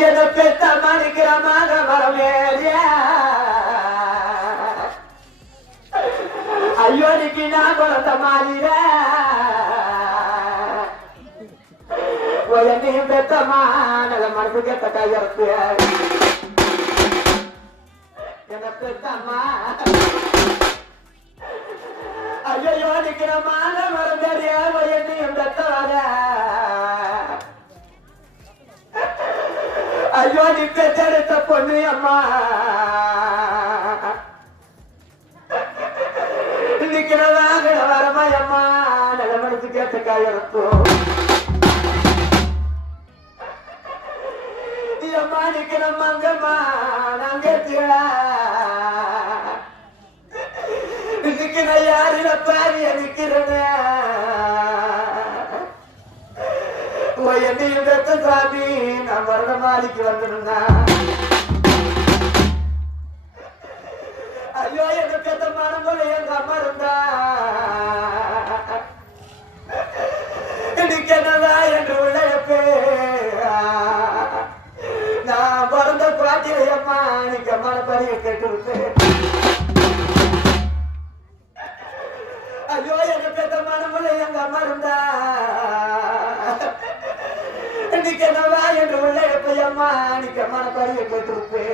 எது பெத்த மறுக்கிறமான வரவேறிய ஐயோ நீக்கு நான் குழந்த மாறிட நீ பெத்தமான மனசுக்கு எத்த கையறுத்து ஐயோ நீ பெற்றெடுத்த பொண்ணு அம்மா நிக்கிறதாக வரமா அம்மா மனசு கேட்ட கையெழுத்தும் அம்மா நிக்கிற அங்கம்மா நாங்க நிக்கிற யாரு பாரிய என்னையும் பெத்த சாமி நான் மரண மாளிக்கு ஐயோ என்ன பெத்த மனம் எங்க அம்மா இருந்தா. நிக்கனதா என்று உழைப்பே நான் பிறந்த பாட்டியம்மா நீங்க கேட்டிருப்பேன் ஐயோ பெத்த மனமுள்ள எங்க அம்மா இருந்தா. நிக்கனவா என்று உழைப்பையம்மா நீங்க மன பறிய கேட்டிருப்பேன்